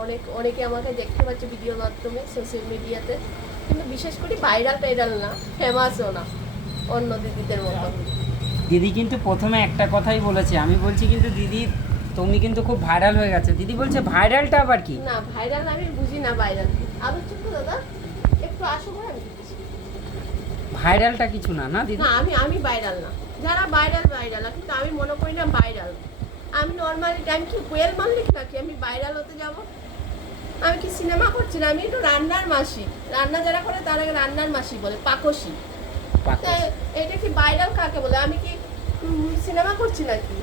অনেক অনেকে আমাকে দেখতে পাচ্ছে ভিডিওর মাধ্যমে সোশ্যাল মিডিয়াতে কিন্তু বিশেষ করে ভাইরাল টাইরাল না ফেমাসও না অন্য দিদিদের মতো। দিদি কিন্তু প্রথমে একটা কথাই বলেছে আমি বলছি কিন্তু দিদি তুমি কিন্তু খুব ভাইরাল হয়ে গেছে। দিদি বলছে ভাইরালটা আবার কি? না ভাইরাল আমি বুঝি না ভাইরাল আরও ছোট দাদা একটু আসো ভাই ভাইরালটা কিছু না না দিদি? না আমি আমি ভাইরাল না। যারা ভাইরাল ভাইরাল কিন্তু আমি মনে করি না ভাইরাল আমি নর্মালি টাইম কি কোয়েল মাল্লিক নাকি আমি ভাইরাল হতে যাব? আমি কি সিনেমা করছি না? আমি একটু রান্নার মাসি। রান্না যারা করে তারা রান্নার মাসি বলে পাকসি। এটা কি ভাইরাল কাকে বলে? আমি কি সিনেমা করছি নাকি?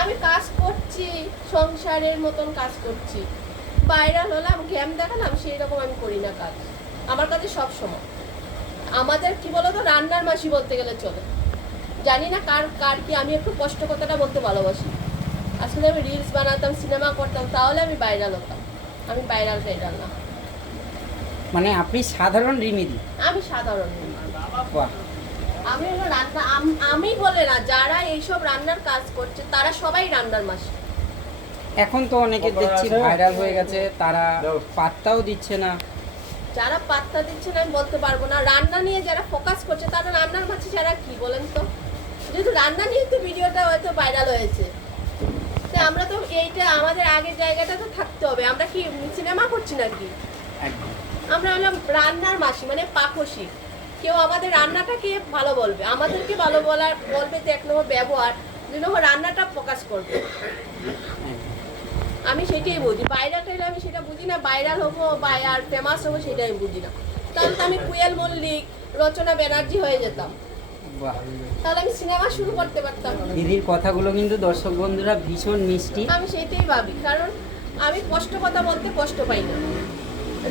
আমি কাজ করছি সংসারের মতন কাজ করছি। ভাইরাল হলাম গেম দেখালাম সেই রকম আমি করি না কাজ। আমার কাছে সব সময়। আমাদের কি বলতো রান্নার মাসি বলতে গেলে চলে। জানি না কার কার কি আমি একটু কষ্ট কথাটা বলতে ভালোবাসি। আসলে আমি রিলস বানাতাম সিনেমা করতাম তাহলে আমি ভাইরাল হতাম। আমি ভাইরাল টাইরাল না। মানে আপনি সাধারণ রিমিদি? আমি সাধারণ বাহ। আমি রান্না আমি বলে না যারা এইসব রান্নার কাজ করছে তারা সবাই রান্নার মাসি। এখন তো অনেকে দেখছি ভাইরাল হয়ে গেছে তারা পাত্তাও দিচ্ছে না। যারা পাত্তা দিচ্ছে না আমি বলতে পারব না। রান্না নিয়ে যারা ফোকাস করছে তারা রান্নার মাঝে যারা কি বলেন তো? যেহেতু রান্না নিয়ে তো ভিডিওটা হয়তো ভাইরাল হয়েছে। তো আমরা তো এইটা আমাদের আগের জায়গাটা তো থাকতে হবে। আমরা কি সিনেমা করছি নাকি? আমরা হলাম রান্নার মাসি মানে পাকসি কেউ আমাদের রান্নাটাকে ভালো বলবে। আমাদেরকে ভালো বলার বলবে যে এক নম্বর ব্যবহার দুই নম্বর রান্নাটা প্রকাশ করবে। আমি সেটাই বুঝি। ভাইরাল টাইলে আমি সেটা বুঝি না। ভাইরাল হব বা আর ফেমাস হব সেটা আমি বুঝি না। তাহলে তো আমি কুয়েল মল্লিক রচনা ব্যানার্জি হয়ে যেতাম। তাহলে আমি সিনেমা শুরু করতে পারতাম। দিদির কথাগুলো কিন্তু দর্শক বন্ধুরা ভীষণ মিষ্টি। আমি সেটাই ভাবি কারণ আমি কষ্ট কথা বলতে কষ্ট পাই না।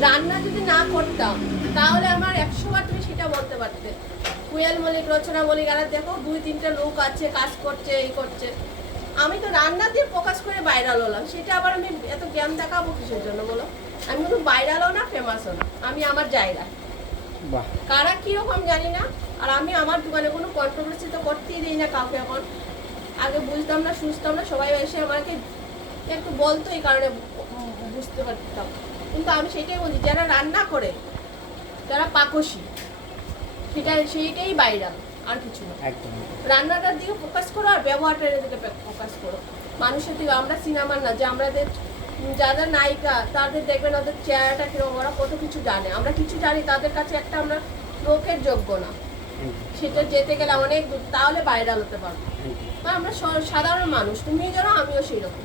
রান্না যদি না করতাম তাহলে আমার একশো বার তুমি সেটা বলতে পারতে। কুয়েল মল্লিক রচনা মল্লিক আর দেখো দুই তিনটা লোক আছে কাজ করছে এই করছে। আমি তো রান্না দিয়ে ফোকাস করে ভাইরাল হলাম। সেটা আবার আমি এত জ্ঞান দেখাবো কিসের জন্য বলো? আমি কোনো ভাইরালও না ফেমাসও না। আমি আমার জায়গা বাহ কারা কীরকম জানি না আর আমি আমার দোকানে কোনো কন্ট্রোভার্সি তো করতেই দিই না কাউকে এখন। আগে বুঝতাম না শুনতাম না সবাই এসে আমাকে একটু বলতো এই কারণে বুঝতে পারতাম। কিন্তু আমি সেটাই বলি যারা রান্না করে যারা পাকসি সেটা সেইটাই বাইরাল আর কিছু না। রান্নাটার দিকে ফোকাস করো আর ব্যবহারটার দিকে ফোকাস করো। মানুষের দিকে আমরা সিনেমার না যে আমাদের যারা নায়িকা তাদের দেখবেন ওদের চেহারাটা কীরকম ওরা কত কিছু জানে। আমরা কিছু জানি তাদের কাছে একটা আমরা লোকের যোগ্য না। সেটা যেতে গেলে অনেক দূর তাহলে ভাইরাল হতে পারব। আমরা সাধারণ মানুষ তুমি যারা আমিও সেই রকম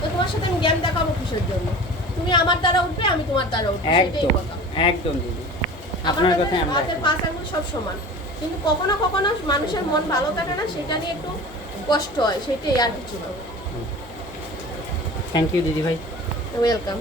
তো তোমার সাথে আমি জ্ঞান দেখাবো কিসের জন্য? তুমি আমার দ্বারা উঠবে আমি তোমার দ্বারা উঠবো সেটাই কথা। একদম দিদি। আপনার আমরা হাতের পাঁচ আঙুল সব সমান। কিন্তু কখনো কখনো মানুষের মন ভালো থাকে না সেটা নিয়ে একটু কষ্ট হয় সেটাই আর কিছু না। থ্যাংক ইউ দিদি ভাই। ওয়েলকাম